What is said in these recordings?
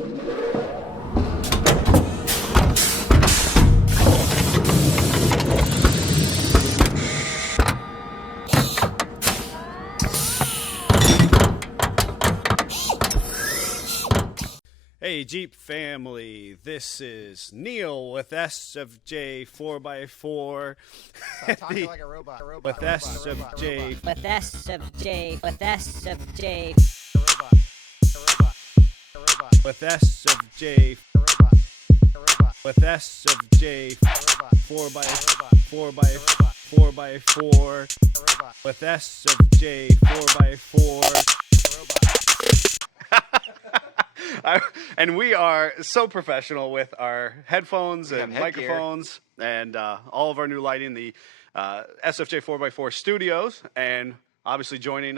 Hey Jeep family, this is Neil with SFJ4x4. Stop talking like a robot. With SFJ. With SFJ. With SFJ. With SFJ. 4x4. With SFJ 4x4. And we are so professional with our headphones and microphones and all of our new lighting, the SFJ 4x4 studios. And obviously joining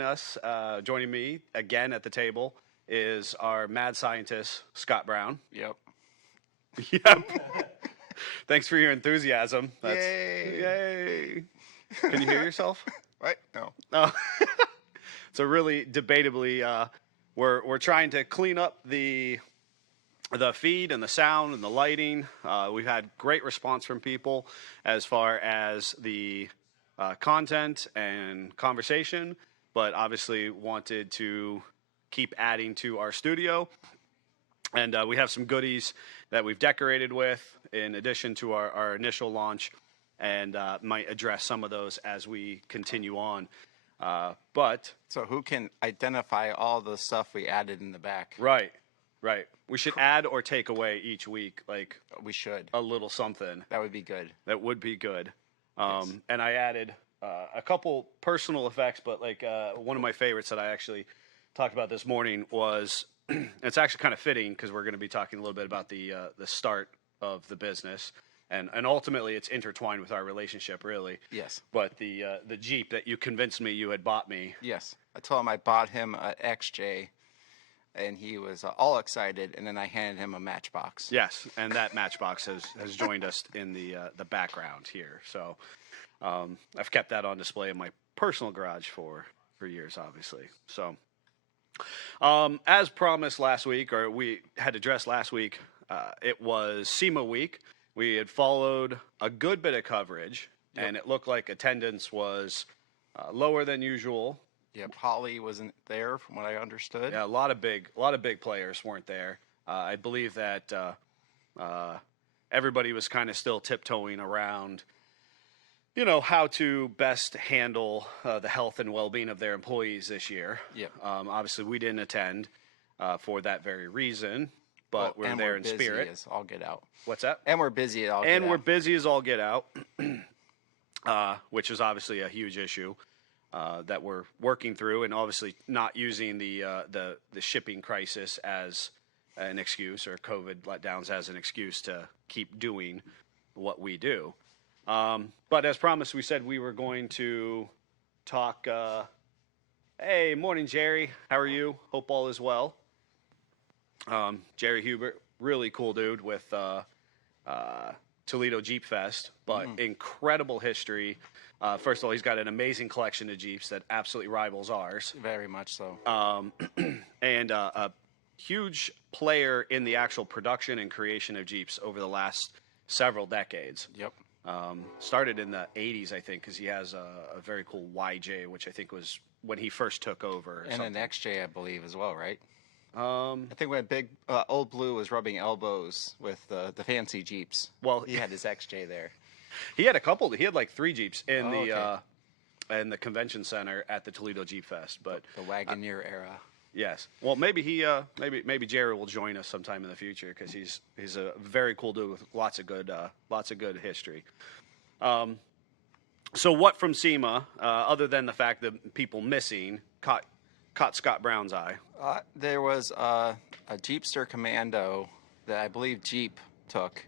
me again at the table is our mad scientist, Scott Brown. Yep. Thanks for your enthusiasm. Yay. Can you hear yourself? What? No. Oh. So really, debatably, we're trying to clean up the feed and the sound and the lighting. We've had great response from people as far as the content and conversation, but obviously wanted to keep adding to our studio. And we have some goodies that we've decorated with in addition to our initial launch, and might address some of those as we continue on. So who can identify all the stuff we added in the back? Right. We should add or take away each week, like We should. a little something. That would be good. That would be good. Yes. And I added a couple personal effects, but like one of my favorites that I actually talked about this morning was, it's actually kind of fitting because we're going to be talking a little bit about the start of the business. And ultimately, it's intertwined with our relationship, really. Yes. But the Jeep that you convinced me you had bought me. Yes. I told him I bought him an XJ, and he was all excited, and then I handed him a Matchbox. Yes, and that Matchbox has joined us in the background here. So I've kept that on display in my personal garage for years, obviously. So as promised last week, or we had addressed last week, it was SEMA week. We had followed a good bit of coverage, and it looked like attendance was lower than usual. Yep, Holly wasn't there, from what I understood. Yeah, a lot of big players weren't there. I believe that everybody was kind of still tiptoeing around, how to best handle the health and well-being of their employees this year. Yep. Obviously, we didn't attend for that very reason. But we're there in spirit. As all get out. What's that? And we're busy as all get out. And we're busy as all get out, which is obviously a huge issue that we're working through, and obviously not using the shipping crisis as an excuse, or COVID letdowns as an excuse to keep doing what we do. But as promised, we said we were going to talk. Hey, morning, Jerry. How are you? Hope all is well. Jerry Hubert, really cool dude with Toledo Jeep Fest, but incredible history. First of all, he's got an amazing collection of Jeeps that absolutely rivals ours. Very much so. And a huge player in the actual production and creation of Jeeps over the last several decades. Yep. Started in the 80s, I think, because he has a very cool YJ, which I think was when he first took over. And an XJ, I believe, as well, right? I think when Big Old Blue was rubbing elbows with the fancy Jeeps, well, he had his XJ there. He had a couple. He had like 3 Jeeps in in the convention center at the Toledo Jeep Fest. But the Wagoneer era. Yes. Well, maybe maybe Jerry will join us sometime in the future because he's a very cool dude with lots of good history. So what from SEMA, other than the fact that people missing, caught Scott Brown's eye? There was a Jeepster Commando that I believe Jeep took.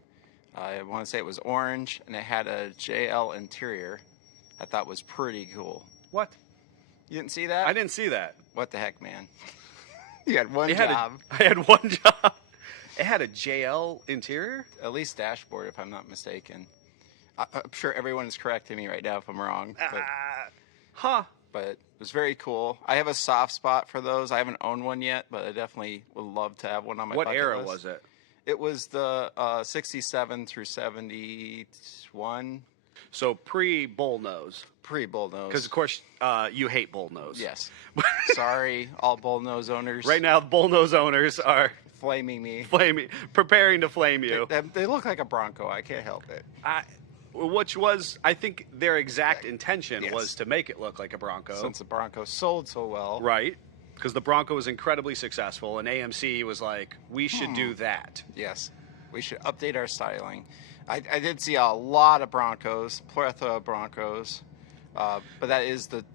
I want to say it was orange, and it had a JL interior. I thought was pretty cool. What? You didn't see that? I didn't see that. What the heck, man? You had one job. I had one job. It had a JL interior? At least dashboard, if I'm not mistaken. I'm sure everyone is correcting me right now if I'm wrong. But but it was very cool. I have a soft spot for those. I haven't owned one yet, but I definitely would love to have one on my What bucket era list. was it? It was the 67 through 71, So pre-bullnose. pre-bullnose. Because, of course, you hate bullnose. Yes. Sorry, all bullnose owners. Right now, bullnose owners are Flaming me. preparing to flame you. They look like a Bronco. I can't help it. Which was, I think, their exact intention Yes. was to make it look like a Bronco. Since the Bronco sold so well. Right. Because the Bronco was incredibly successful, and AMC was like, we should do that. Yes. We should update our styling. I did see a lot of Broncos, plethora of Broncos, but that is the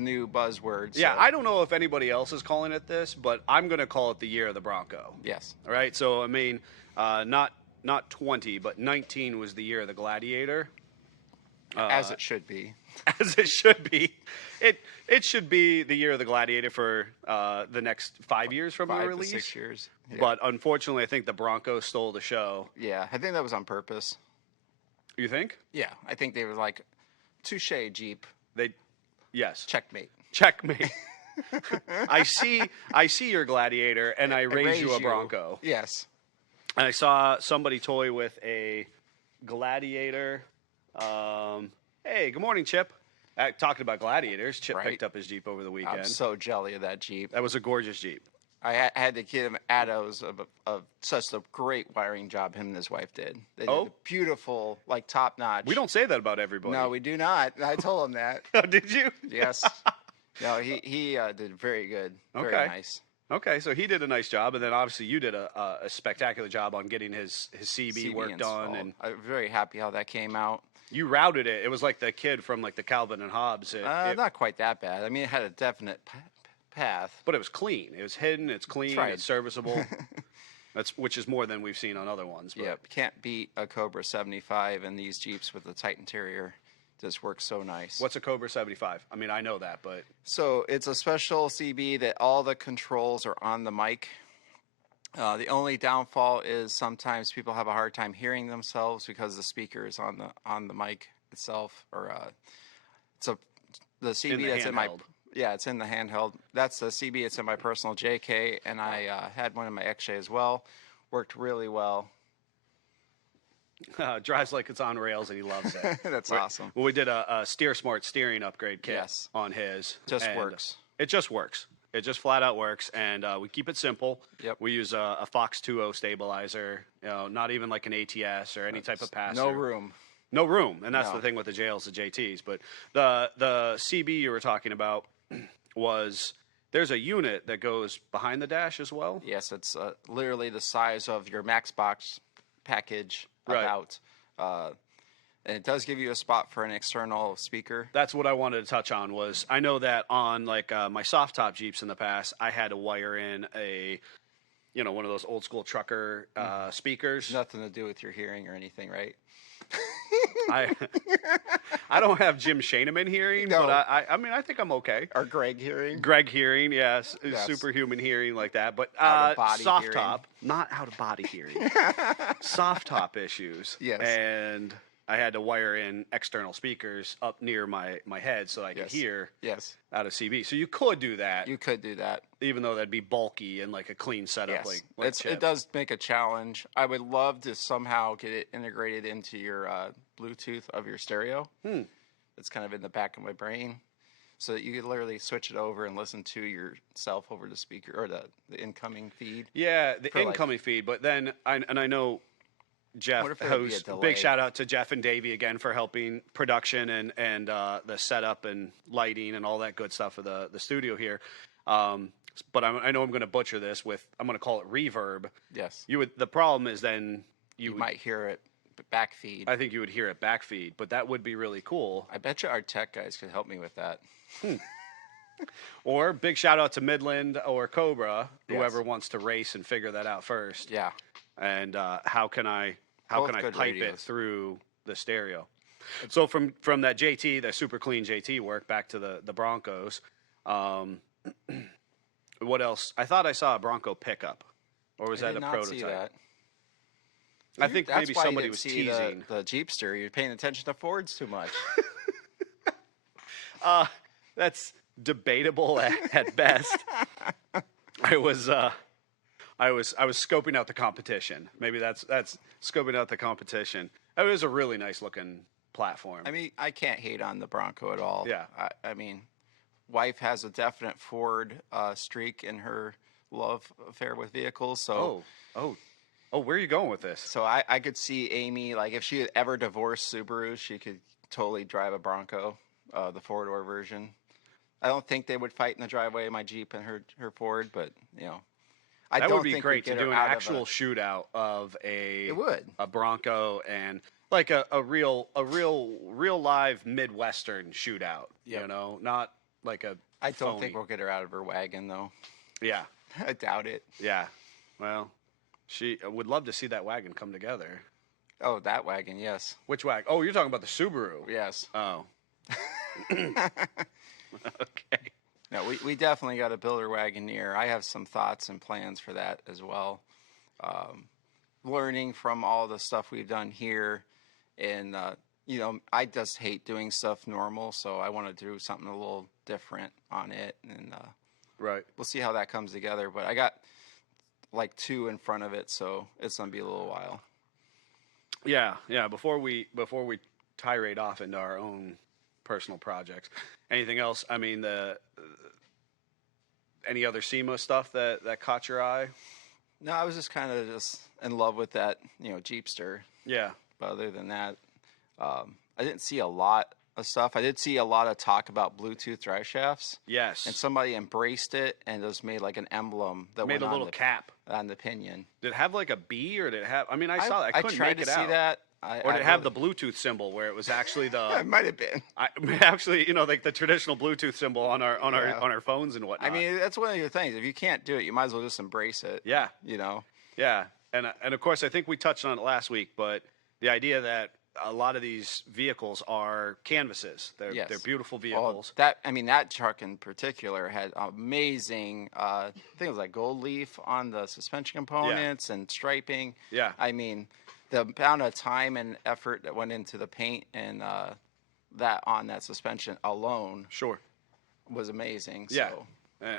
new buzzword. Yeah, so- I don't know if anybody else is calling it this, but I'm going to call it the year of the Bronco. Yes. All right, so, I mean, not 20, but 19 was the year of the Gladiator. As it should be. As it should be. It should be the year of the Gladiator for the next 5 years from the 5 release. to 6 years. Yeah. But unfortunately, I think the Broncos stole the show. Yeah, I think that was on purpose. You think? Yeah, I think they were like, touche, Jeep, Yes. checkmate. Checkmate. I see your Gladiator, and I raise you a raise you. Bronco. Yes. And I saw somebody toy with a Gladiator. Hey, good morning, Chip. Talking about Gladiators, Chip Right. picked up his Jeep over the weekend. I'm so jelly of that Jeep. That was a gorgeous Jeep. I had to give him Addos of such a great wiring job him and his wife did. They did Oh? a beautiful, like top notch. We don't say that about everybody. No, we do not. I told him that. Oh, did you? Yes. No, he did very good. Very Okay. nice. Okay, so he did a nice job, and then obviously you did a spectacular job on getting his CB, CB work done, installed. and I'm very happy how that came out. you routed it. It was like the kid from like the Calvin and Hobbes. Not quite that bad. I mean, it had a definite path. But it was clean. It was hidden. It's clean. right. It's serviceable. Which is more than we've seen on other ones. But. Yep, can't beat a Cobra 75 and these Jeeps with the tight interior. Just works so nice. What's a Cobra 75? I mean, I know that, but So it's a special CB that all the controls are on the mic. The only downfall is sometimes people have a hard time hearing themselves because the speaker is on the mic itself, or the CB In the that's in my handheld. it's in the handheld. That's the CB. It's in my personal JK, and I had one in my XJ as well. Worked really well. drives like it's on rails, and he loves it. That's awesome. Well, we did a Steer Smart steering upgrade kit Yes. on his. Just and works. It just works. It just flat out works, and we keep it simple. Yep. We use a Fox 2.0 stabilizer. Not even like an ATS or any type of pass. No room. No room, and that's No. the thing with the JLs, the JTs. But the CB you were talking about was there's a unit that goes behind the dash as well. Yes, it's literally the size of your Max Box package Right. about. And it does give you a spot for an external speaker. That's what I wanted to touch on. Was I know that on like my soft top Jeeps in the past, I had to wire in one of those old school trucker speakers. Nothing to do with your hearing or anything, right? I don't have Jim Shaneman hearing, No. but I mean I think I'm okay. Or Greg hearing. Greg hearing, yes, Yes. superhuman hearing like that, but Out-of-body soft hearing. top, not out of body hearing, soft top issues. Yes. And I had to wire in external speakers up near my head so I could Yes. hear Yes, out of CB. So you could do that, you could do that. even though that'd be bulky and like a clean setup. Yes, like it Chip's. does make a challenge. I would love to somehow get it integrated into your Bluetooth of your stereo. It's kind of in the back of my brain, so that you could literally switch it over and listen to yourself over the speaker or the incoming feed. Yeah, the for, like- incoming feed, but then I know Jeff What if there would be a hosts. delay? Big shout out to Jeff and Davey again for helping production and the setup and lighting and all that good stuff of the studio here. But I know I'm going to butcher this with I'm going to call it reverb. Yes, The problem is then you might hear it back feed. I think you would hear it back feed, but that would be really cool. I bet you our tech guys could help me with that. Or big shout out to Midland or Cobra, Yes. whoever wants to race and figure that out first. Yeah, And how can I Both pipe good it radios. through the stereo? So from that JT, that super clean JT work, back to the Broncos. What else? I thought I saw a Bronco pickup, or was I that did a not prototype? see that. I think That's maybe why you somebody didn't was see teasing. the Jeepster. You're paying attention to Fords too much. That's debatable at best. I was scoping out the competition. Maybe that's scoping out the competition. It was a really nice looking platform. I mean, I can't hate on the Bronco at all. Yeah. I mean, wife has a definite Ford streak in her love affair with vehicles. So, where are you going with this? so I could see Amy, like, if she had ever divorced Subaru, she could totally drive a Bronco, the four-door version. I don't think they would fight in the driveway of my Jeep and her Ford, but, you know. That would be great to do an actual shootout of a Bronco and like a real live Midwestern shootout. Yep. You know, not like a. I don't phony. think we'll get her out of her wagon, though. Yeah. I doubt it. Yeah. Well, she would love to see that wagon come together. Oh, that wagon, yes. Which wagon? Oh, you're talking about the Subaru. Yes. Oh. Okay. No, we definitely got to build her Wagoneer. I have some thoughts and plans for that as well. Learning from all the stuff we've done here, and you know, I just hate doing stuff normal, so I want to do something a little different on it, and Right. we'll see how that comes together. But I got like 2 in front of it, so it's gonna be a little while. Yeah. Before we tirade off into our own personal projects, anything else? I mean, any other SEMA stuff that caught your eye? No, I was just kind of in love with that, you know, Jeepster. Yeah. But other than that, I didn't see a lot of stuff. I did see a lot of talk about Bluetooth drive shafts. Yes. And somebody embraced it and just made like an emblem that Made went a little cap on the pinion. Did it have like a bee, or did it have? I mean, I saw that. I couldn't tried make to it see out. that. Or did it have the Bluetooth symbol where it was actually It the? might have been. Actually, you know, like the traditional Bluetooth symbol on our phones and whatnot. I mean, that's one of your things. If you can't do it, you might as well just embrace it. Yeah. You know. Yeah, and of course, I think we touched on it last week, but the idea that a lot of these vehicles are canvases. They're beautiful vehicles. Well, that truck in particular had amazing. I think it was like gold leaf on the suspension components and striping. Yeah. I mean, the amount of time and effort that went into the paint and that on that suspension alone Sure. was amazing. Yeah. So.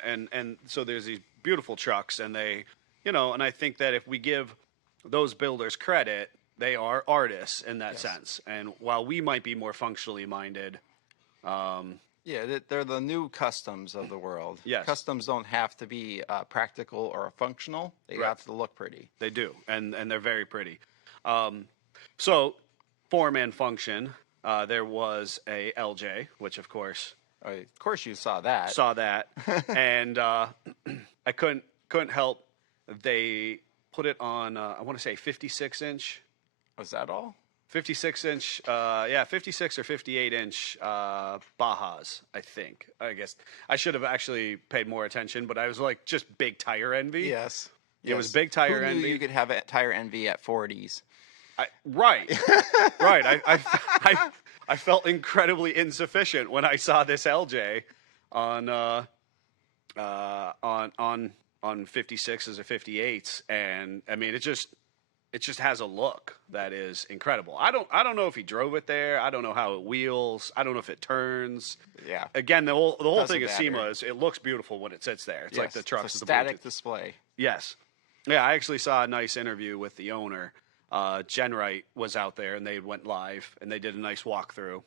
And so there's these beautiful trucks, and they, you know, and I think that if we give those builders credit, they are artists in that sense. And while we might be more functionally minded, Yeah, they're the new customs of the world. Yes. Customs don't have to be practical or functional. They have to look pretty. they do, and they're very pretty. So form and function, there was a LJ, which of course Of course, you saw that. saw that, and I couldn't help. They put it on. I want to say 56-inch. Was that all? 56-inch, 56 or 58-inch Bajas, I think. I guess I should have actually paid more attention, but I was like just big tire envy. Yes. It was big tire Who knew envy. you could have a tire envy at 40s. Right. I felt incredibly insufficient when I saw this LJ on 56s or 58s, and I mean it just has a look that is incredible. I don't know if he drove it there. I don't know how it wheels. I don't know if it turns. Yeah. Again, the whole Doesn't thing of matter. SEMA is it looks beautiful when it sits there. It's like the trucks It's a with the static Bluetooth. display. Yes. Yeah, I actually saw a nice interview with the owner. Genwright was out there, and they went live, and they did a nice walkthrough,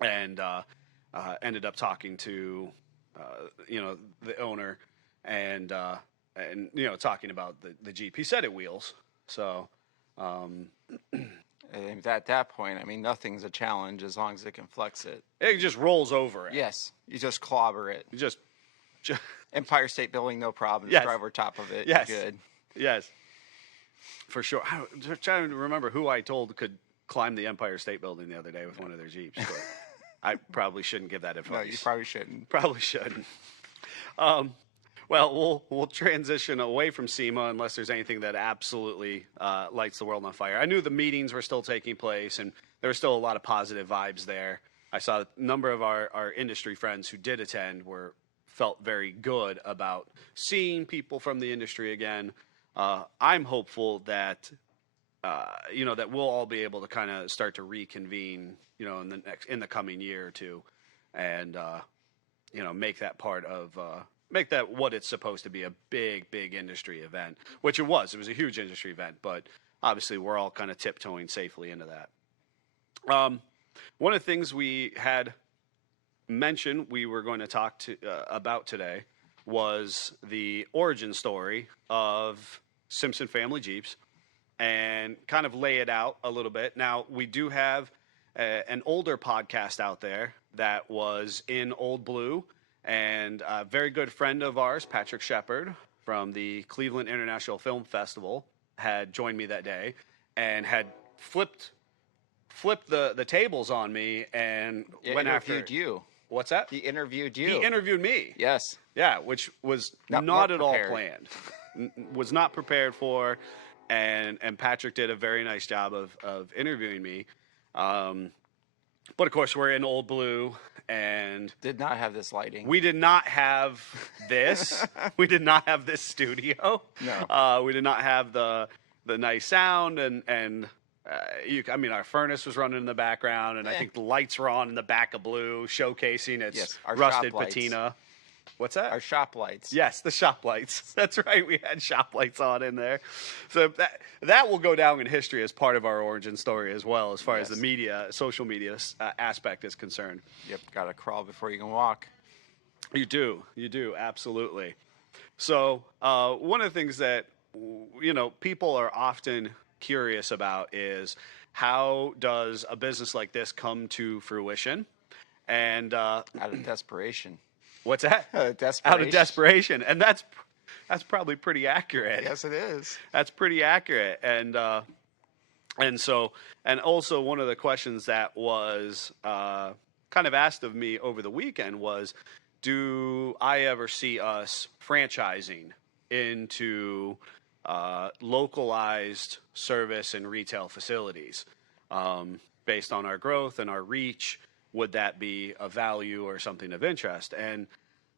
and ended up talking to, the owner, and talking about the Jeep. He said it wheels, so. And at that point, I mean, nothing's a challenge as long as it can flex it. It just rolls over it. Yes, you just clobber it. You just Empire State Building, no problem. Yes. Just drive over top of it. Yes. You're good. yes, for sure. I'm trying to remember who I told could climb the Empire State Building the other day with one of their Jeeps. But I probably shouldn't give that advice. No, you probably shouldn't. Probably shouldn't. Well, we'll transition away from SEMA unless there's anything that absolutely lights the world on fire. I knew the meetings were still taking place, and there were still a lot of positive vibes there. I saw a number of our industry friends who did attend felt very good about seeing people from the industry again. I'm hopeful that that we'll all be able to kind of start to reconvene, in the coming year or two, and make that part of make that what it's supposed to be, a big industry event, which it was. It was a huge industry event, but obviously we're all kind of tiptoeing safely into that. One of the things we had mentioned we were going to talk about today was the origin story of Simpson Family Jeeps, and kind of lay it out a little bit. Now, we do have an older podcast out there that was in Old Blue, and a very good friend of ours, Patrick Shepard from the Cleveland International Film Festival, had joined me that day and had flipped the tables on me and went after. Interviewed you. What's that? He interviewed you. He interviewed me. Yes. Yeah, which was not at all planned. Was not prepared for, and Patrick did a very nice job of interviewing me. But of course, we're in Old Blue, and did not have this lighting. We did not have this. We did not have this studio. No. We did not have the nice sound, and our furnace was running in the background, and I think the lights were on in the back of Blue, showcasing its rusted patina. What's that? Our shop lights. Yes, the shop lights. That's right. We had shop lights on in there. So that will go down in history as part of our origin story as well, as far as the social media aspect is concerned. Yep, got to crawl before you can walk. You do, absolutely. So one of the things that people are often curious about is, how does a business like this come to fruition? And out of desperation. What's that? Out of desperation, and that's probably pretty accurate. Yes, it is. That's pretty accurate, and also one of the questions that was kind of asked of me over the weekend was, do I ever see us franchising into localized service and retail facilities based on our growth and our reach? Would that be a value or something of interest? And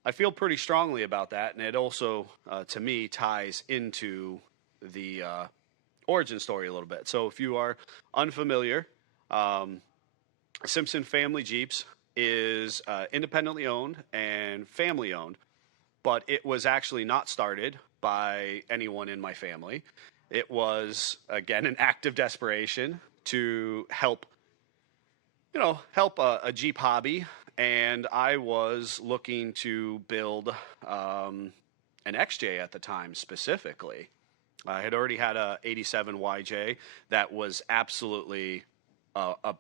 I feel pretty strongly about that. And it also, to me, ties into the origin story a little bit. So if you are unfamiliar, Simpson Family Jeeps is independently owned and family owned, but it was actually not started by anyone in my family. It was, again, an act of desperation to help a Jeep hobby, and I was looking to build an XJ at the time specifically. I had already had a 87 YJ that was absolutely a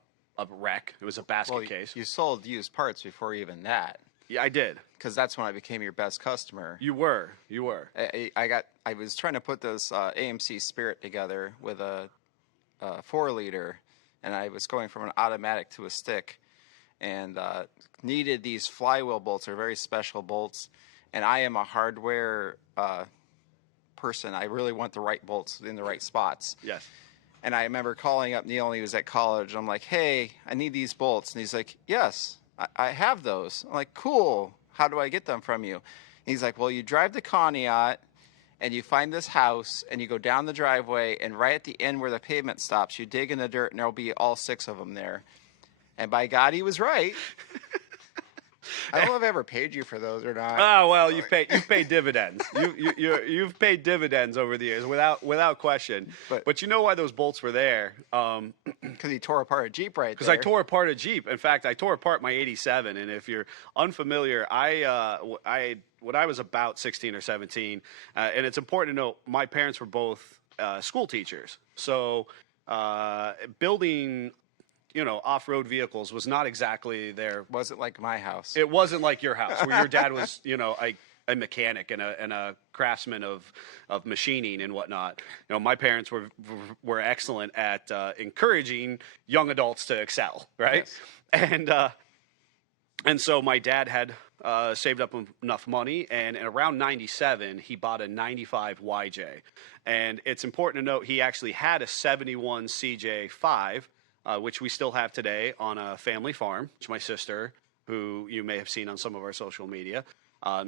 wreck. It was a basket case. You sold used parts before even that. Yeah, I did. Because that's when I became your best customer. You were. I was trying to put this AMC Spirit together with a 4-liter. And I was going from an automatic to a stick, and needed these flywheel bolts. They're very special bolts, and I am a hardware person. I really want the right bolts in the right spots. Yes. And I remember calling up Neil, and he was at college. I'm like, hey, I need these bolts. And he's like, yes, I have those. I'm like, cool. How do I get them from you? And he's like, well, you drive to Conneaut, and you find this house, and you go down the driveway, and right at the end where the pavement stops, you dig in the dirt, and there'll be all 6 of them there. And by God, he was right. I don't know if I ever paid you for those or not. Oh well, you've paid dividends. You've paid dividends over the years without question. But you know why those bolts were there? Because he tore apart a Jeep right there. Because I tore apart a Jeep. In fact, I tore apart my 87. And if you're unfamiliar, when I was about 16 or 17, and it's important to note, my parents were both school teachers. So building off-road vehicles was not exactly their... Wasn't like my house. It wasn't like your house, where your dad was, a mechanic and a craftsman of machining and whatnot. My parents were excellent at encouraging young adults to excel, right? Yes. And so my dad had saved up enough money, and around 97, he bought a 95 YJ. And it's important to note, he actually had a 71 CJ5, which we still have today on a family farm, which my sister, who you may have seen on some of our social media,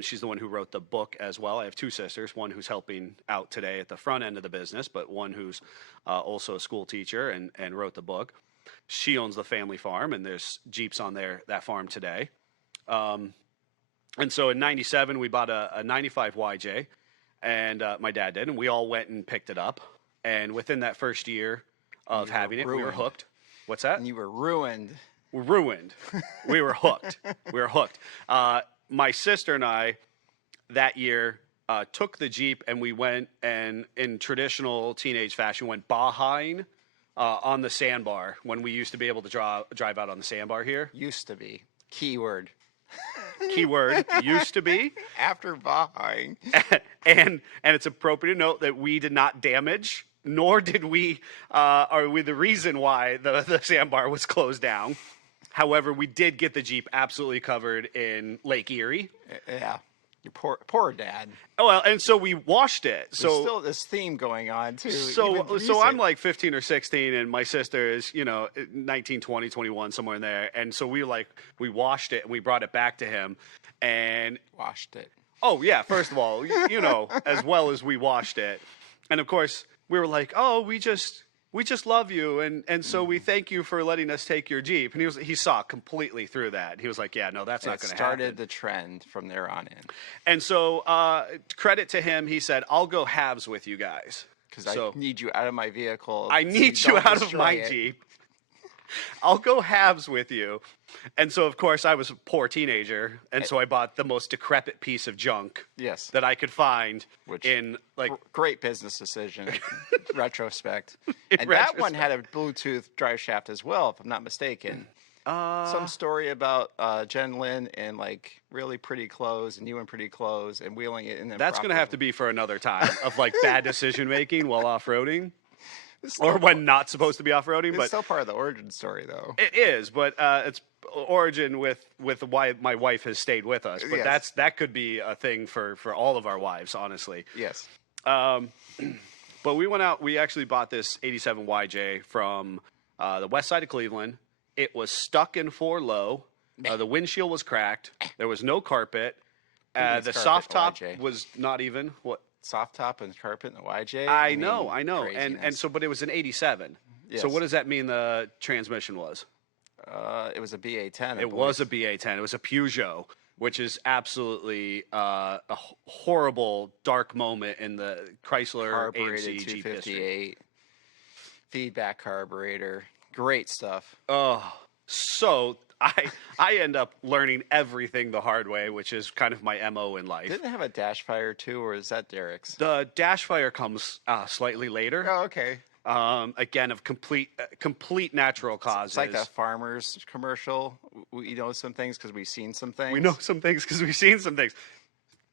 she's the one who wrote the book as well. I have 2 sisters, one who's helping out today at the front end of the business, but one who's also a school teacher and wrote the book. She owns the family farm, and there's Jeeps on that farm today. And so in 97, we bought a 95 YJ, and my dad did, and we all went and picked it up. And within that first year of having it, we were ruined. hooked. What's that? And you were ruined. We're ruined. We were hooked. We were hooked. My sister and I, that year, took the Jeep, and we went and, in traditional teenage fashion, went Bahaing on the sandbar when we used to be able to drive out on the sandbar here. Used to be. Keyword. Keyword, used to be. After Bahaing. And it's appropriate to note that we did not damage, nor did we, are we the reason why the sandbar was closed down. However, we did get the Jeep absolutely covered in Lake Erie. Yeah. Your poor dad. Oh, well, and so we washed it. There's So still this theme going on, too. So Even so I'm recent. like 15 or 16, and my sister is, 19, 20, 21, somewhere in there. And so we washed it, and we brought it back to him. And, Washed it. oh, yeah, first of all, as well as we washed it. And, of course, we were like, oh, we just love you, and so we thank you for letting us take your Jeep. And he saw completely through that. He was like, yeah, no, that's not going to happen. Started the trend from there on in. And so credit to him, he said, I'll go halves with you guys. Because I need you out of my vehicle. I so need you don't out of destroy my it. Jeep. I'll go halves with you. And so, of course, I was a poor teenager, and so I bought the most decrepit piece of junk Yes. that I could find Which- in, like, Great business decision, retrospect. In And that one retrospect. had a Bluetooth drive shaft as well, if I'm not mistaken. Some story about Jen Lynn in like really pretty clothes and you in pretty clothes and wheeling it in. that's going to have to be for another time of, like, bad decision-making while off-roading. Or when not supposed to be off-roading, It's but still part of the origin story, though. it is. But it's origin with why my wife has stayed with us. But Yes. that could be a thing for all of our wives, honestly. Yes. But we went out. We actually bought this 87 YJ from the west side of Cleveland. It was stuck in 4 low. The windshield was cracked. There was no carpet. needs The carpet soft in a top YJ? was not even what. Soft top and carpet in the YJ. I mean, know. And craziness. so, but it was an 87. So Yes. what does that mean? The transmission was? It was a BA10. It was a BA10. It was a Peugeot, which is absolutely a horrible dark moment in the Chrysler carbureted AMC Jeep history. 258 feedback carburetor. Great stuff. Oh, so I end up learning everything the hard way, which is kind of my MO in life. Didn't it have a dash fire too, or is that Derek's? The dash fire comes slightly later. Oh, okay. Again, of complete natural causes. It's like that farmer's commercial. We know some things because we've seen some things. We know some things because we've seen some things.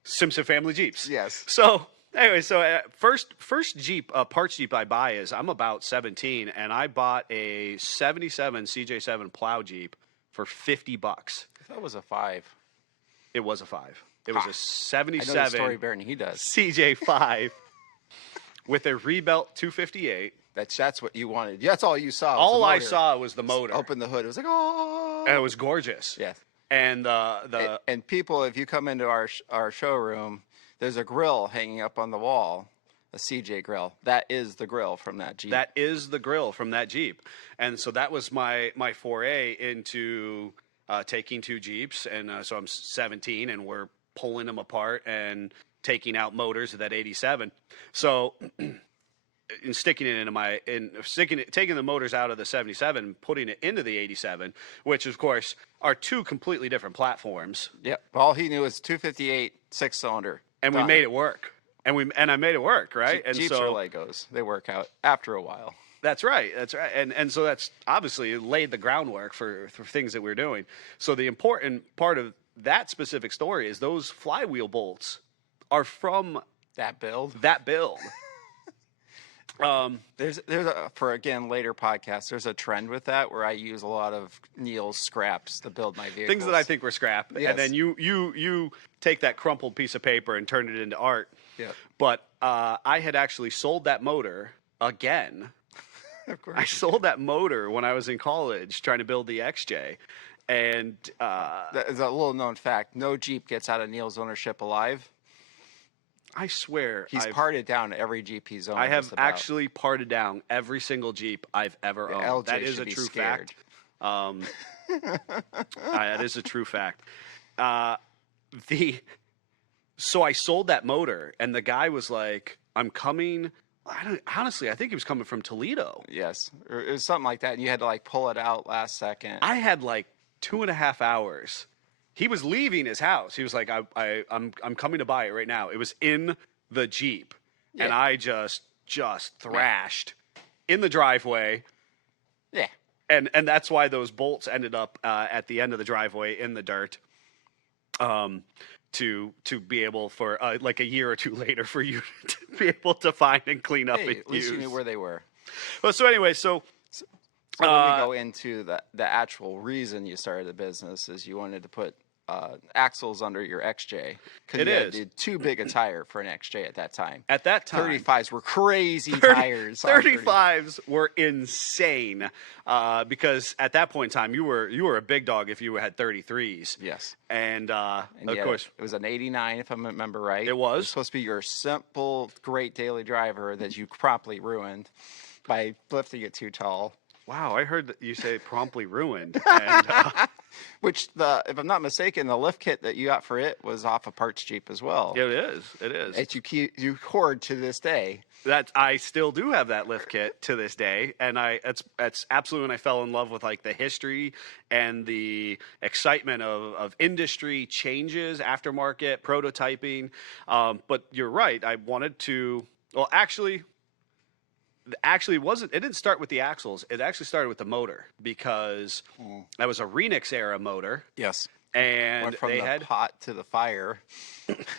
Simpson family Jeeps. Yes. So anyway, first Jeep, parts Jeep I buy is I'm about 17, and I bought a 77 CJ7 plow Jeep for $50. I thought it was a 5. It was a 5. It was a I know the 77 story better than he does. CJ5 with a rebuilt 258. That's what you wanted. That's all you saw. was All the I motor. saw was the motor, Open the hood. It was like, oh. and it was gorgeous. Yes. And the And people, if you come into our showroom, there's a grill hanging up on the wall, a CJ grill. That is the grill from that Jeep. that is the grill from that Jeep, and so that was my foray into taking 2 Jeeps, and so I'm 17, and we're pulling them apart and taking out motors of that 87. So. And taking the motors out of the 77 and putting it into the 87, which of course are 2 completely different platforms. Yep. All he knew was 258 6-cylinder. And we made it work. And I made it work, right? And Jeeps so are Legos. They work out after a while. that's right. And so that's obviously laid the groundwork for things that we're doing. So the important part of that specific story is those flywheel bolts are from That build. that build. There's for again later podcasts. There's a trend with that where I use a lot of Neil's scraps to build my vehicles. Things that I think were scrap, Yes. and then you take that crumpled piece of paper and turn it into art. Yep. But I had actually sold that motor again. Of course. I sold that motor when I was in college trying to build the XJ, and That is a little known fact. No Jeep gets out of Neil's ownership alive. I swear He's parted down every Jeep he's owned. I have just about. actually parted down every single Jeep I've ever owned. LJ That is should a be true scared. fact. That is a true fact. So I sold that motor, and the guy was like, "I'm coming." Honestly, I think he was coming from Toledo. Yes, or it was something like that. And you had to like pull it out last second. I had like 2.5 hours. He was leaving his house. He was like, I'm coming to buy it right now. It was in the Jeep, and I just thrashed in the driveway. Yeah. And that's why those bolts ended up at the end of the driveway in the dirt. To be able for like a year or two later for you to be able to find and clean up and At least use. you knew where they were. Well, so anyway, so let me go into the actual reason you started the business is you wanted to put axles under your XJ. It is. Did too big a tire for an XJ at that time. at that time, 35s were crazy tires. 35s were insane because at that point in time you were a big dog if you had 33s. Yes. And of yeah, course it was an 89 if I remember right. It was. Supposed to be your simple, great daily driver that you promptly ruined by lifting it too tall. wow, I heard that you say promptly ruined. And, Which if I'm not mistaken, the lift kit that you got for it was off a parts Jeep as well. it is. That you hoard to this day. That I still do have that lift kit to this day, and that's absolutely when I fell in love with like the history and the excitement of industry changes, aftermarket prototyping. But you're right. I wanted to. Well, actually, it didn't start with the axles. It actually started with the motor because that was a Renix era motor. Yes. And Went from they the had pot to the fire,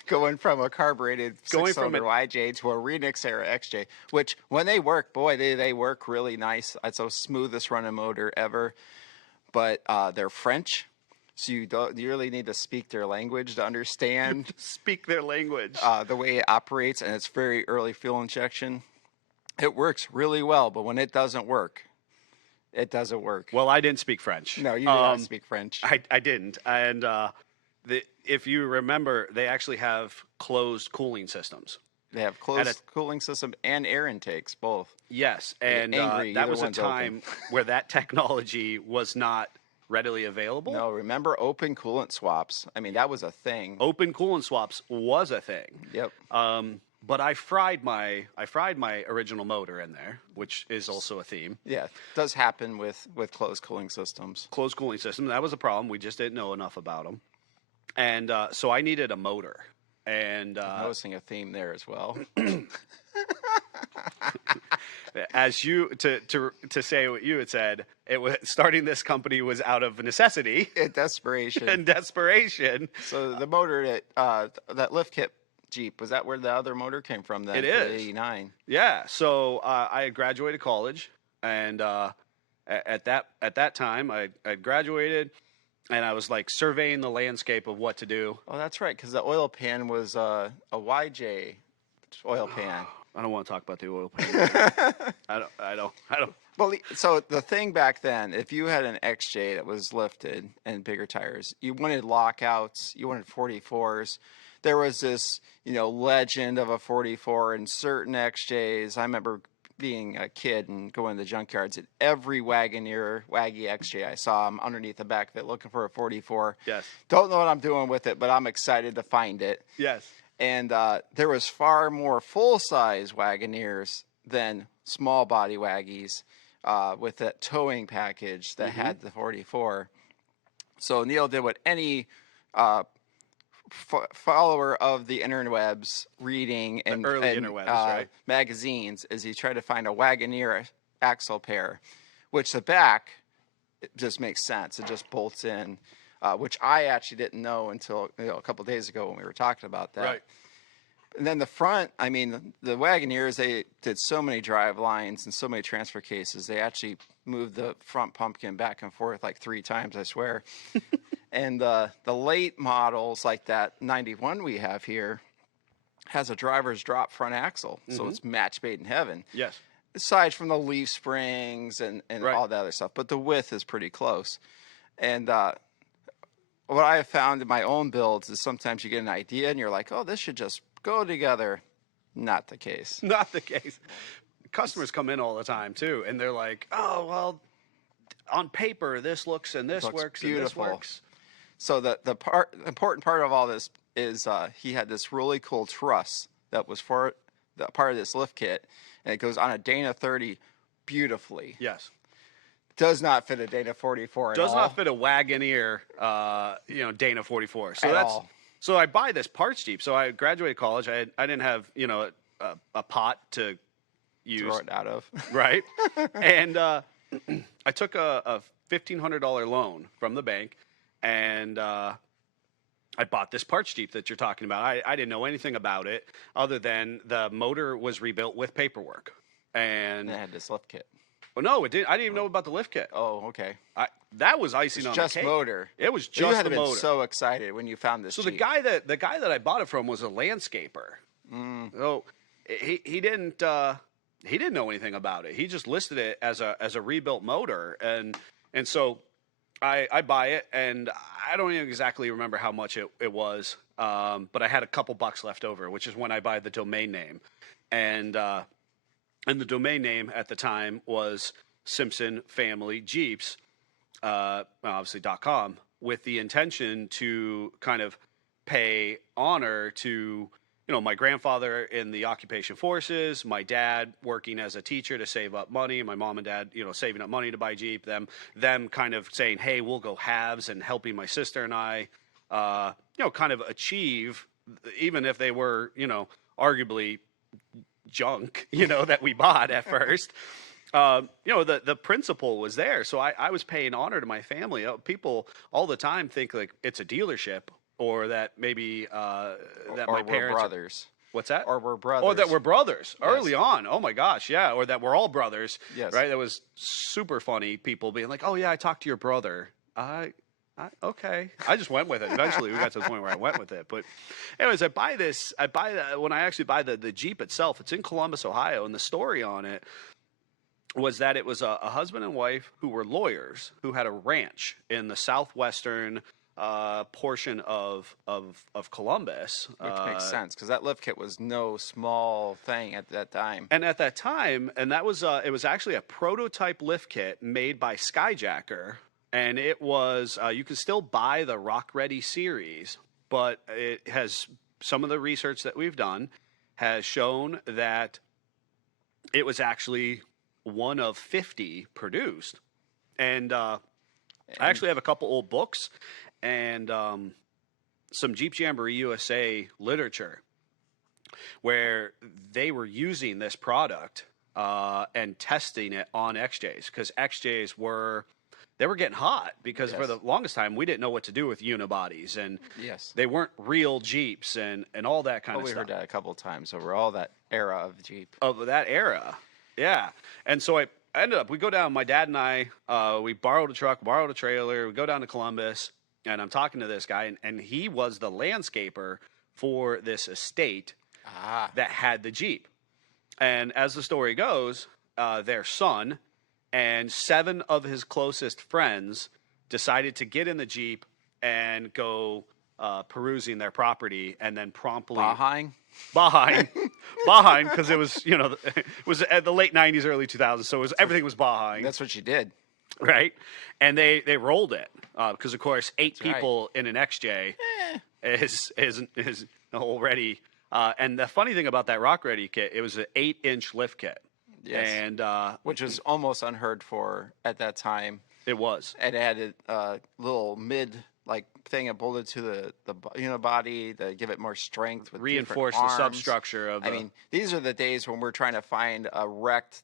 going from a carbureted six-cylinder YJ to a Renix era XJ. Which, when they work, boy, they work really nice. It's the smoothest running motor ever. But they're French, so you really need to speak their language to understand speak their language. the way it operates, and it's very early fuel injection. It works really well, but when it doesn't work, it doesn't work. Well, I didn't speak French. No, you do not speak French. I didn't. And if you remember, they actually have closed cooling systems. They have closed cooling system and air intakes, both. Yes, and that was a time where that technology was not readily available. No, remember open coolant swaps? I mean, that was a thing. Open coolant swaps was a thing. Yep. But I fried my original motor in there, which is also a theme. Yeah, it does happen with closed cooling systems. Closed cooling system. That was a problem. We just didn't know enough about them. And so I needed a motor. And I'm noticing a theme there as well. as you to say what you had said, it was starting this company was out of necessity and desperation. and desperation. So the motor that lift kit Jeep, was that where the other motor came from then? It for is. the 89. Yeah. So I had graduated college, and at that time I graduated, and I was like surveying the landscape of what to do. Oh, that's right, because the oil pan was a YJ oil pan. I don't want to talk about the oil pan. I don't. Well, so the thing back then, if you had an XJ that was lifted and bigger tires, you wanted lockouts, you wanted 44s. There was this, legend of a 44 in certain XJs. I remember being a kid and going to the junkyards at every Wagoneer, Waggy XJ I saw. I'm underneath the back of it looking for a 44. Yes. Don't know what I'm doing with it, but I'm excited to find it. Yes. And there was far more full-size Wagoneers than small body Waggies with that towing package that had the 44. So Neil did what any follower of the interwebs reading and early interwebs, right? magazines is he tried to find a Wagoneer axle pair, which the back it just makes sense. It just bolts in, which I actually didn't know until a couple of days ago when we were talking about that. Right. And then the front, I mean, the Wagoneers, they did so many drive lines and so many transfer cases. They actually moved the front pumpkin back and forth like 3 times, I swear. And the late models like that 91 we have here has a driver's drop front axle. So it's match made in heaven. Yes. Aside from the leaf springs and Right. all the other stuff. But the width is pretty close. And what I have found in my own builds is sometimes you get an idea and you're like, oh, this should just go together. Not the case. Not the case. Customers come in all the time too, and they're like, "Oh, well, on paper this looks and this Looks works beautiful. and this works." So the important part of all this is he had this really cool truss that was for the part of this lift kit, and it goes on a Dana 30 beautifully. Yes. Does not fit a Dana 44 at Does all. not fit a Wagoneer, Dana 44. So At that's all. so I buy this parts Jeep. So I graduated college. I didn't have a pot to use, Throw it out of. right? And I took a $1,500 loan from the bank, and I bought this parts Jeep that you're talking about. I didn't know anything about it other than the motor was rebuilt with paperwork. And And it had this lift kit. well, no, it didn't. I didn't even know about the lift kit. Oh, okay. That was icing It's on just the cake. motor. It was You just had the to been motor. so excited when you found this So Jeep. the guy that I bought it from was a landscaper. So he didn't know anything about it. He just listed it as a rebuilt motor, and so I buy it, and I don't even exactly remember how much it was, but I had a couple bucks left over, which is when I buy the domain name, and the domain name at the time was Simpson Family Jeeps, obviously .com, with the intention to kind of pay honor to my grandfather in the occupation forces, my dad working as a teacher to save up money, my mom and dad saving up money to buy Jeep, them kind of saying, hey, we'll go halves, and helping my sister and I kind of achieve, even if they were arguably junk that we bought at first. The principle was there. So I was paying honor to my family. People all the time think like it's a dealership, or that maybe that or my parents we're brothers. What's that? Or we're brothers. Or that we're brothers Yes. early on. Oh my gosh, yeah. Or that we're all brothers. Yes. Right. That was super funny. People being like, "Oh yeah, I talked to your brother." Okay. I just went with it. Eventually, we got to the point where I went with it. But, anyways, when I actually buy the Jeep itself. It's in Columbus, Ohio, and the story on it was that it was a husband and wife who were lawyers who had a ranch in the southwestern portion of Columbus, Which makes sense, because that lift kit was no small thing at that time. And at that time, and that was it was actually a prototype lift kit made by Skyjacker, and it was you can still buy the Rock Ready series, but it has some of the research that we've done has shown that it was actually one of 50 produced, and I actually have a couple old books and some Jeep Jamboree USA literature where they were using this product and testing it on XJs, because XJs were getting hot, because for the longest time we didn't know what to do with unibodies, and they weren't real Jeeps and all that kind of We stuff. heard that a couple of times over all that era of Jeep. Of that era. Yeah. And so I ended up, we go down, my dad and I, we borrowed a truck, borrowed a trailer, we go down to Columbus, and I'm talking to this guy, and he was the landscaper for this estate that had the Jeep. And as the story goes, their son and 7 of his closest friends decided to get in the Jeep and go perusing their property, and then promptly Bahaing, because it was it was at the late 90s, early 2000s, so everything was Bahaing. That's what you did. Right, and they rolled it because of course 8 That's people in an XJ is already. And the funny thing about that Rock Ready kit, it was an 8-inch lift kit. Yes. And Which was almost unheard for at that time. it was. It added a little mid thing that bolted to the unibody to give it more strength with Reinforce different the arms. substructure of. I mean, these are the days when we're trying to find a wrecked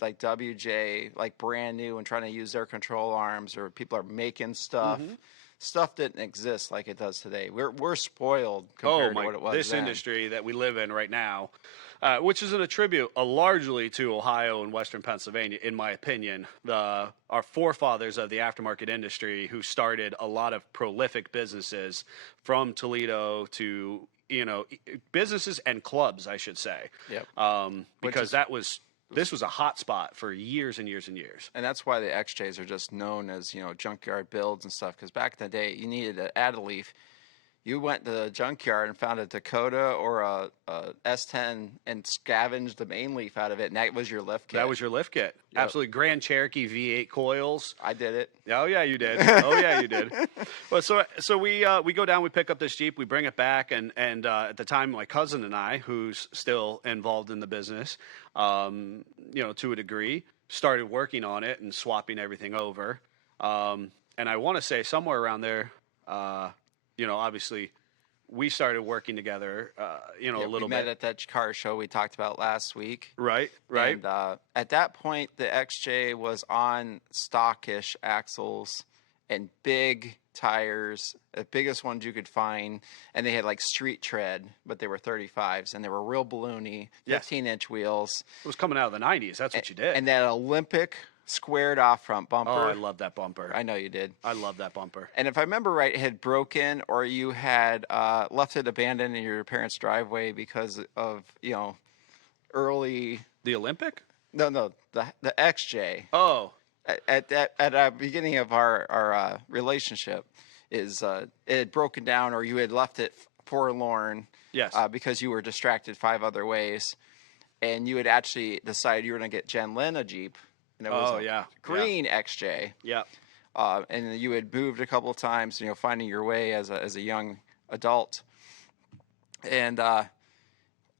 WJ brand new and trying to use their control arms, or people are making stuff. Stuff didn't exist like it does today. We're spoiled compared to what it was this then. industry that we live in right now, which is an attribute largely to Ohio and Western Pennsylvania, in my opinion. Our forefathers of the aftermarket industry, who started a lot of prolific businesses from Toledo to businesses and clubs, I should say. Yep. Because this was a hot spot for years and years and years. And that's why the XJs are just known as, junkyard builds and stuff. Because back in the day, you needed to add a leaf. you went to the junkyard and found a Dakota or a S10 and scavenged the main leaf out of it, and that was your lift kit. That was your lift kit. Yep. Absolutely. Grand Cherokee V8 coils. I did it. Oh yeah, you did. Oh yeah, you did. Well, so we go down, we pick up this Jeep, we bring it back, and at the time, my cousin and I, who's still involved in the business, to a degree, started working on it and swapping everything over. And I want to say somewhere around there, obviously, we started working together, a little we met bit. at that car show we talked about last week. Right. And at that point, the XJ was on stockish axles and big tires, the biggest ones you could find. And they had like street tread, but they were 35s, and they were real balloony, 15-inch wheels. It was coming out of the 90s. That's what you did. And that Olympic squared off front bumper. Oh, I love that bumper. I know you did. I love that bumper. And if I remember right, it had broken, or you had left it abandoned in your parents' driveway because of, early. The Olympic? No, the XJ. Oh. At the beginning of our relationship, it had broken down, or you had left it forlorn. Yes. Because you were distracted 5 other ways, and you had actually decided you were going to get Jen Lynn a Jeep. And it was green XJ. Yeah. And you had moved a couple of times, finding your way as a young adult. And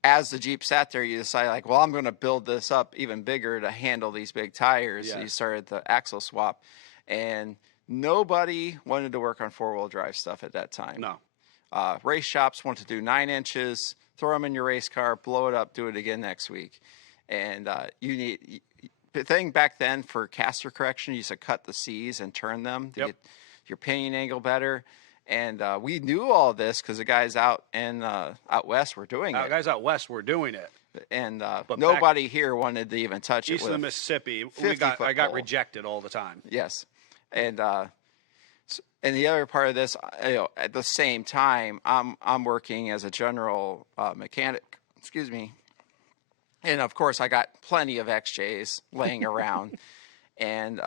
as the Jeep sat there, you decided, I'm going to build this up even bigger to handle these big tires. Yeah. So you started the axle swap. And nobody wanted to work on 4-wheel drive stuff at that time. No. Race shops wanted to do 9 inches, throw them in your race car, blow it up, do it again next week. And the thing back then for caster correction, you used to cut the C's and turn them to get your pinion angle better. And we knew all this because the guys out west were doing it. Guys out west were doing it. And But nobody here wanted to even touch it. East of the Mississippi, 50-foot I got pole. rejected all the time. Yes. And the other part of this, at the same time, I'm working as a general mechanic. Excuse me. And of course, I got plenty of XJs laying around, and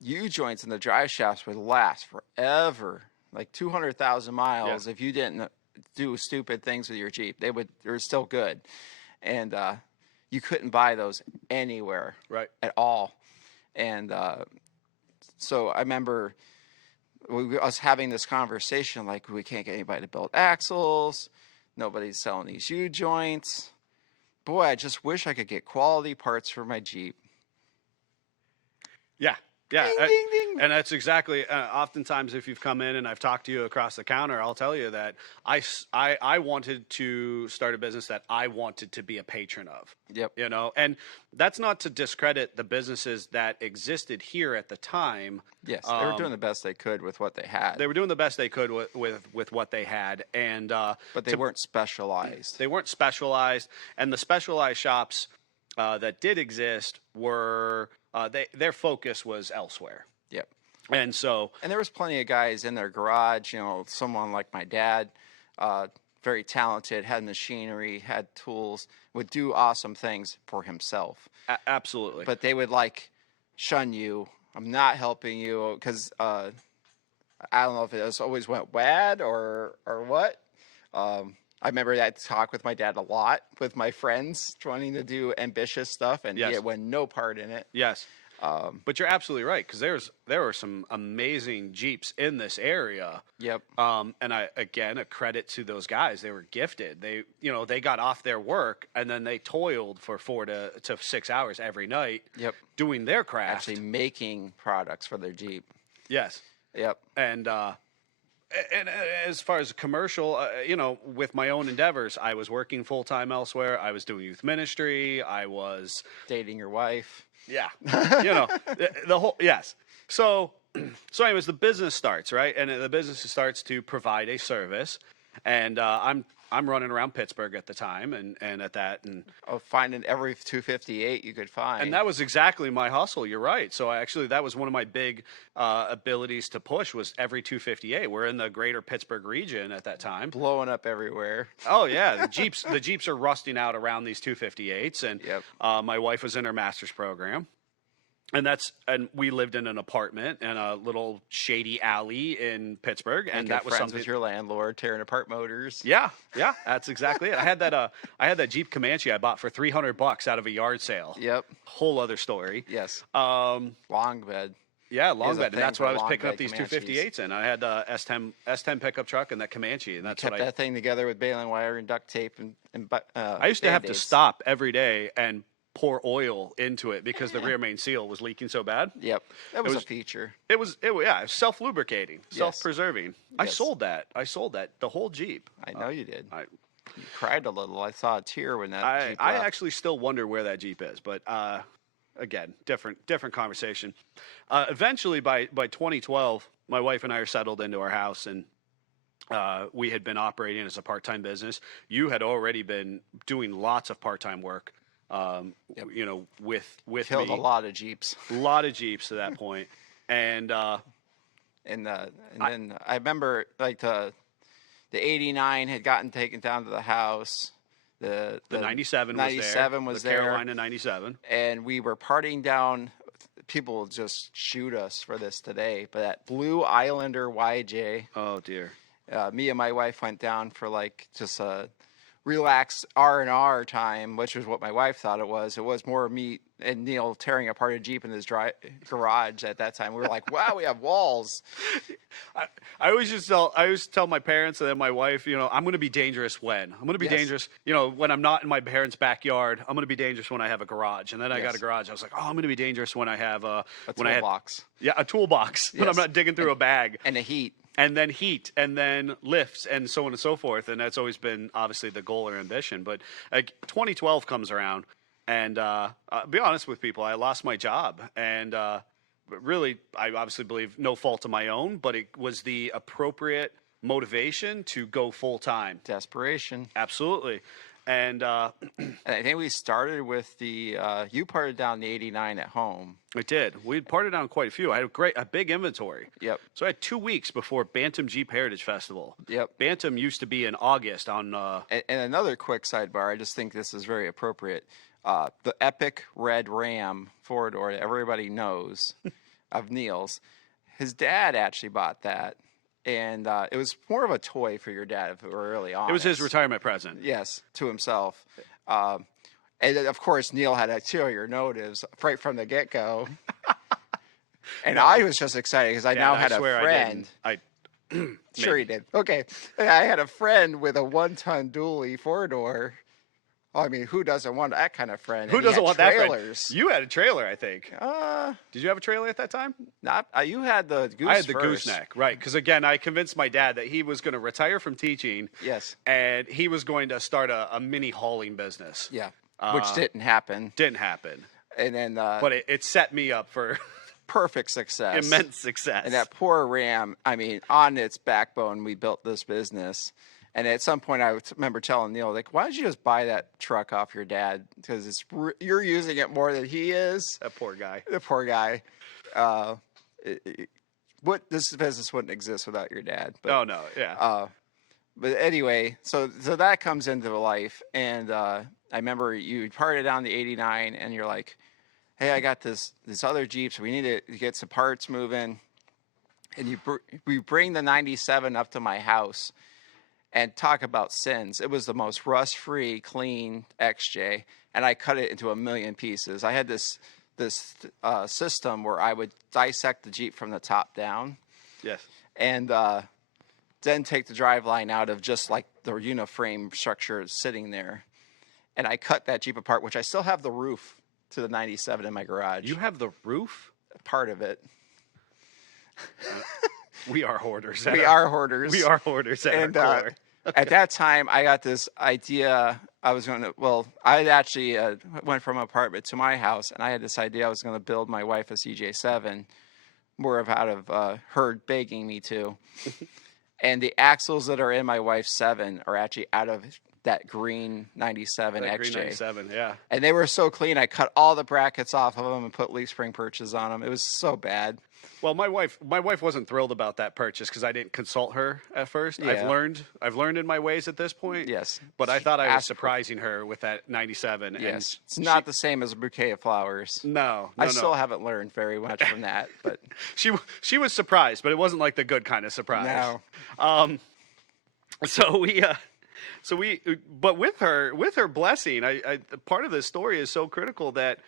U-joints in the drive shafts would last forever, like 200,000 miles. If you didn't do stupid things with your Jeep, they were still good, and you couldn't buy those anywhere, at all. And so I remember us having this conversation, like, we can't get anybody to build axles. Nobody's selling these U-joints. Boy, I just wish I could get quality parts for my Jeep. Yeah. Ding, ding, ding. And that's exactly, oftentimes if you've come in and I've talked to you across the counter, I'll tell you that I wanted to start a business that I wanted to be a patron of. Yep. And that's not to discredit the businesses that existed here at the time. Yes, they were doing the best they could with what they had. They were doing the best they could with what they had. And but they weren't specialized. They weren't specialized. And the specialized shops that did exist were their focus was elsewhere. Yep. And there was plenty of guys in their garage, someone like my dad, very talented, had machinery, had tools, would do awesome things for himself. Absolutely. But they would shun you. I'm not helping you because I don't know if it always went bad or what. I remember that talk with my dad a lot with my friends wanting to do ambitious stuff, and he had no part in it. Yes. But you're absolutely right, because there were some amazing Jeeps in this area. Yep. And a credit to those guys. They were gifted. They got off their work and then they toiled for 4 to 6 hours every night. Yep. Doing their craft. Actually making products for their Jeep. Yes. Yep. And as far as commercial, with my own endeavors, I was working full time elsewhere. I was doing youth ministry. I was dating your wife. Yeah. The whole, yes. So anyways, the business starts, right? And the business starts to provide a service. And I'm running around Pittsburgh at the time and at that. And finding every 258 you could find. And that was exactly my hustle. You're right. So that was one of my big abilities to push was every 258. We're in the greater Pittsburgh region at that time. Blowing up everywhere. Oh, yeah. The Jeeps are rusting out around these 258s. And my wife was in her master's program. and we lived in an apartment in a little shady alley in Pittsburgh, and that was friends something. with your landlord, tearing apart motors. Yeah, that's exactly it. I had that Jeep Comanche I bought for $300 out of a yard sale. Yep. Whole other story. Yes. Um, Long bed. yeah, long Is a bed, and thing that's for what I was long picking up bed these Comanches. 258s in. I had the S10 pickup truck and that Comanche, and that's Kept what I. that thing together with baling wire and duct tape and I used to have to Band-Aids. stop every day and pour oil into it because the rear main seal was leaking so bad. Yep. That was a was- feature. It was self lubricating, self preserving. I Yes. sold that. The whole Jeep. I know you did. I You cried a little. I saw a tear when that I, Jeep I left. actually still wonder where that Jeep is, but again, different conversation. Eventually, by 2012, my wife and I are settled into our house, and we had been operating as a part-time business. You had already been doing lots of part-time work. You know, with Killed me, a lot of Jeeps. a lot of Jeeps to that point, and And then I remember like the 89 had gotten taken down to the house. The 97 97 was was there. The there. Carolina 97. And we were partying down. People will just shoot us for this today, but that Blue Islander YJ, Oh dear. me and my wife went down for like just a relaxed R&R time, which was what my wife thought it was. It was more me and Neil tearing apart a Jeep in his garage at that time. We were like, wow, we have walls. I always tell my parents and then my wife, you know, I'm going to be dangerous when I'm going to be Yes. dangerous, you know, when I'm not in my parents' backyard. I'm going to be dangerous when I have a garage, and then I got Yes. a garage. I was like, oh, I'm going to be dangerous when I have A when I had toolbox. a toolbox when I'm Yes. not digging through a bag, And the heat. and then heat, and then lifts, and so on and so forth. And that's always been obviously the goal or ambition. But 2012 comes around, and I'll be honest with people, I lost my job, and but really, I obviously believe no fault of my own, but it was the appropriate motivation to go full time. Desperation. Absolutely. And And I think we started with the you parted down the 89 at home. I did. We'd parted down quite a few. I had a big inventory. Yep. So I had 2 weeks before Bantam Jeep Heritage Festival. Yep. Bantam used to be in August on. And another quick sidebar, I just think this is very appropriate. The epic red Ram four-door that everybody knows of Neil's, his dad actually bought that. And it was more of a toy for your dad, if we were really honest. It was his retirement present. Yes, to himself. And then, of course, Neil had ulterior motives right from the get-go. And I was just excited because I now had a friend. I didn't. Sure he did. Okay. And I had a friend with a one-ton dually four-door. I mean, who doesn't want that kind of friend? Who And he doesn't had want trailers. that friend? You had a trailer, I think. Uh, Did you have a trailer at that time? not you had the goose. I had the first. gooseneck, right? Because again, I convinced my dad that he was going to retire from teaching. Yes. And he was going to start a mini hauling business. Yeah. Which didn't happen. Didn't happen. And then But it set me up for perfect success. immense success. And that poor Ram, I mean, on its backbone, we built this business. And at some point, I remember telling Neil, like, why don't you just buy that truck off your dad? Because you're using it more than he is. That poor guy. The poor guy. This business wouldn't exist without your dad. But, Oh, no. Yeah. But anyway, so that comes into life. And I remember you parted down the 89, and you're like, hey, I got this other Jeep, so we need to get some parts moving. And we bring the 97 up to my house. And talk about sins. It was the most rust-free, clean XJ, and I cut it into a million pieces. I had this system where I would dissect the Jeep from the top down, yes. and then take the driveline out of just like the uniframe structure sitting there. And I cut that Jeep apart, which I still have the roof to the 97 in my garage. You have the roof? Part of it. We are hoarders. We are hoarders. We are hoarders at our core. At that time, I got this idea. I actually went from apartment to my house, and I had this idea I was going to build my wife a CJ7, more of out of her begging me to. And the axles that are in my wife's 7 are actually out of that green 97 That XJ. green 97, yeah. And they were so clean. I cut all the brackets off of them and put leaf spring perches on them. It was so bad. Well, my wife wasn't thrilled about that purchase because I didn't consult her at first. Yeah. I've learned in my ways at this point. Yes. But I thought I was Ask her. surprising her with that 97. Yes. And It's not the same as a bouquet of flowers. No, I still haven't learned very much from that, but she was surprised, but it wasn't like the good kind of surprise. no. But with her blessing, I part of this story is so critical that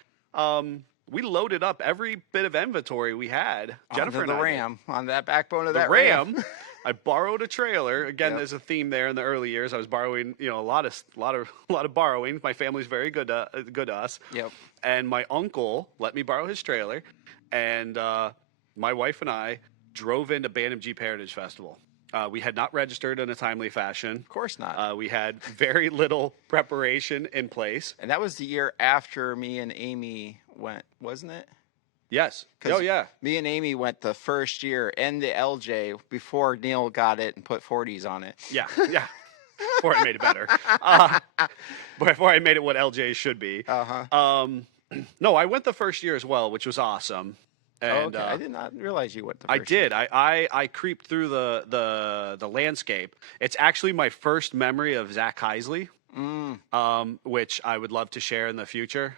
we loaded up every bit of inventory we had. Jennifer Onto and the I did. Ram, on that backbone of The that Ram. I borrowed a trailer. Again, Yep. there's a theme there in the early years. I was borrowing, a lot of borrowing. My family's very good to us. Yep. And my uncle let me borrow his trailer, and my wife and I drove into Bantam Jeep Heritage Festival. We had not registered in a timely fashion. Of course not. We had very little preparation in place. And that was the year after me and Amy went, wasn't it? Yes. 'Cause Oh, yeah. Me and Amy went the first year in the LJ before Neil got it and put 40s on it. Yeah. Yeah. Before I made it better. Before I made it what LJ should be. Uh-huh. No, I went the first year as well, which was awesome. And, okay. I did not realize you went the I first did. I creeped through the landscape. It's actually my first memory of Zach Heisley, which I would love to share in the future.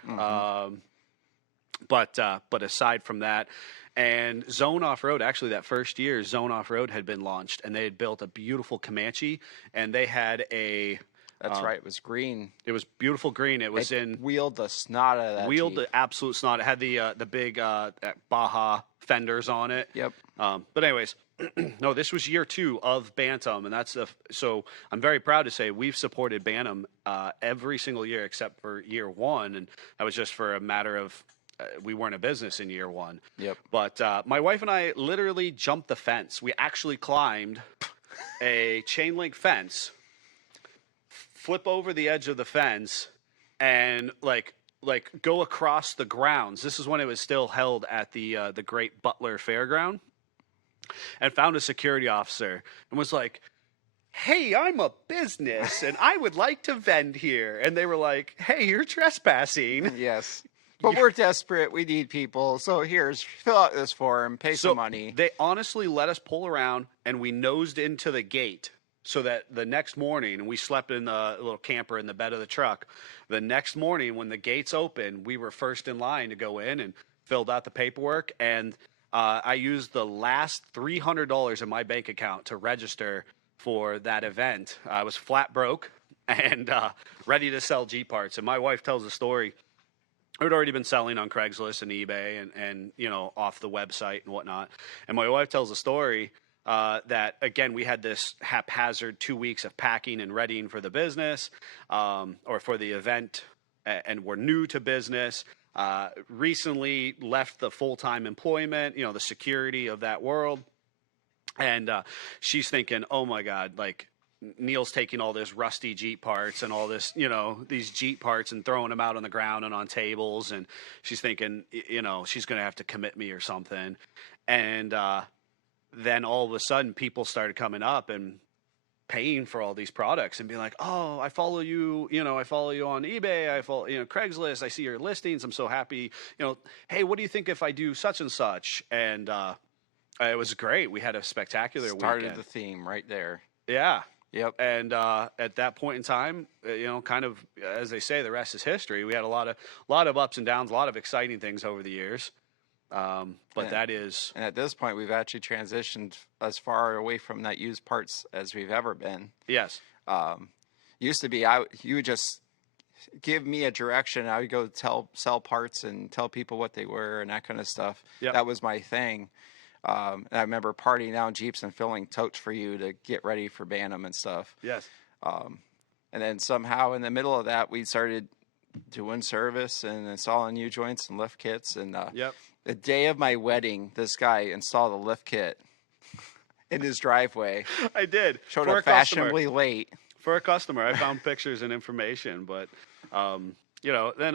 But aside from that, and Zone Off Road, actually that first year, Zone Off Road had been launched, and they had built a beautiful Comanche, and they had a. That's right. It was green. It was beautiful green. It was It wheeled the snot out of that wheeled Jeep. the absolute snot. It had the big Baja fenders on it. Yep. But anyways, no, this was year 2 of Bantam, and so I'm very proud to say we've supported Bantam every single year except for year 1, and that was just for a matter of we weren't a business in year 1. Yep. But my wife and I literally jumped the fence. We actually climbed a chain link fence, flip over the edge of the fence, and like go across the grounds. This is when it was still held at the Great Butler Fairground, and found a security officer and was like, "Hey, I'm a business and I would like to vend here." And they were like, "Hey, you're trespassing." Yes. But we're desperate. We need people. So fill out this form, pay some money. They honestly let us pull around, and we nosed into the gate so that the next morning, and we slept in the little camper in the bed of the truck. The next morning when the gates opened, we were first in line to go in and filled out the paperwork. And I used the last $300 in my bank account to register for that event. I was flat broke and ready to sell Jeep parts. And my wife tells a story. I had already been selling on Craigslist and eBay and off the website and whatnot. And my wife tells a story that, again, we had this haphazard 2 weeks of packing and readying for the business or for the event, and we're new to business. Recently left the full-time employment, the security of that world. And she's thinking, oh, my God, like, Neil's taking all this rusty Jeep parts and all this, these Jeep parts and throwing them out on the ground and on tables. And she's thinking, she's going to have to commit me or something. And then all of a sudden people started coming up and paying for all these products and being like, "Oh, I follow you, I follow you on eBay. I follow, Craigslist. I see your listings. I'm so happy. Hey, what do you think if I do such and such?" And it was great. We had a spectacular Started weekend. the theme right there. Yeah. Yep. And at that point in time, kind of as they say, the rest is history. We had a lot of ups and downs, a lot of exciting things over the years. But that is, and at this point, we've actually transitioned as far away from that used parts as we've ever been. yes, Used to be, you would just give me a direction. I would go sell parts and tell people what they were and that kind of stuff. Yep. That was my thing. And I remember partying down Jeeps and filling totes for you to get ready for Bantam and stuff. yes, And then somehow in the middle of that, we started doing service and installing U joints and lift kits. And yep. the day of my wedding, this guy installed a lift kit in his driveway. I did. Showed For up a customer. fashionably late. For a customer, I found pictures and information, but then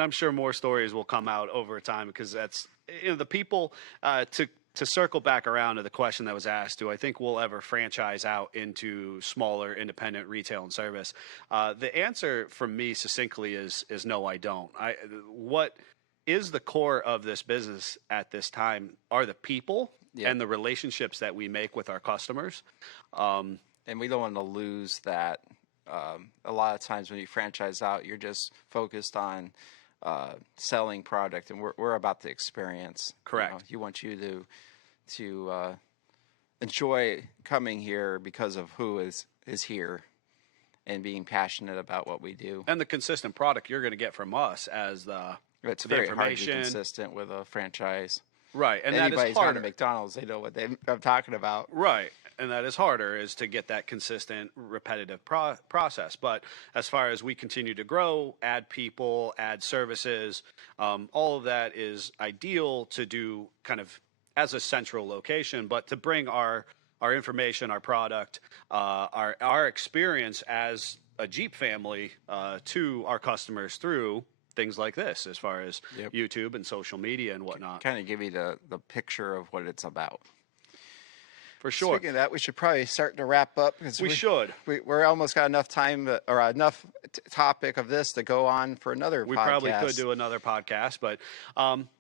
I'm sure more stories will come out over time because that's the people to to circle back around to the question that was asked, do I think we'll ever franchise out into smaller independent retail and service? The answer from me succinctly is no, I don't. What is the core of this business at this time are the people and the relationships that we make with our customers. And we don't want to lose that. A lot of times when you franchise out, you're just focused on selling product, and we're about the experience. Correct. You want you to enjoy coming here because of who is here and being passionate about what we do. And the consistent product you're going to get from us as it's the very hard to be information. Consistent with a franchise. Right. And anybody's that is harder. gone to McDonald's, they know what I'm talking about. Right. And that is harder, is to get that consistent, repetitive process. But as far as we continue to grow, add people, add services, all of that is ideal to do kind of as a central location, but to bring our information, our product, our experience as a Jeep family to our customers through things like this, as far as YouTube and social media and whatnot. Kind of give you the picture of what it's about. For sure. Speaking of that, we should probably start to wrap up. We should. We're almost got enough time or enough topic of this to go on for another podcast. We probably could do another podcast, but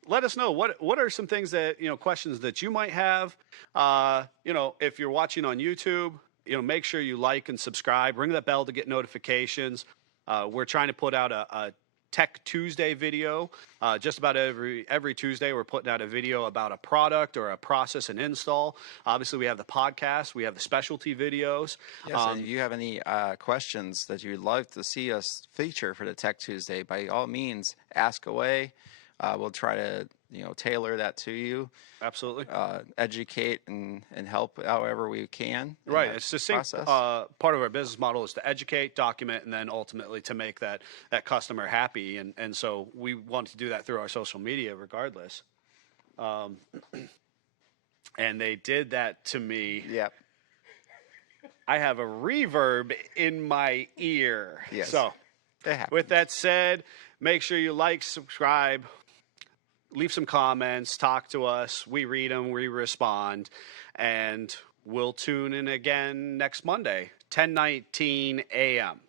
let us know what are some things that, questions that you might have. If you're watching on YouTube, make sure you like and subscribe. Ring that bell to get notifications. We're trying to put out a Tech Tuesday video. Just about every Tuesday, we're putting out a video about a product or a process and install. Obviously, we have the podcast. We have the specialty videos. Yes, and if you have any questions that you'd love to see us feature for the Tech Tuesday, by all means, ask away. We'll try to tailor that to you. Absolutely. Educate and help however we can. Right. It's succinct. Part of our business model is to educate, document, and then ultimately to make that customer happy. And so we want to do that through our social media regardless. And they did that to me. Yep. I have a reverb in my ear. Yes. So with that said, make sure you like, subscribe, leave some comments, talk to us. We read them, we respond, and we'll tune in again next Monday, 10:19 a.m.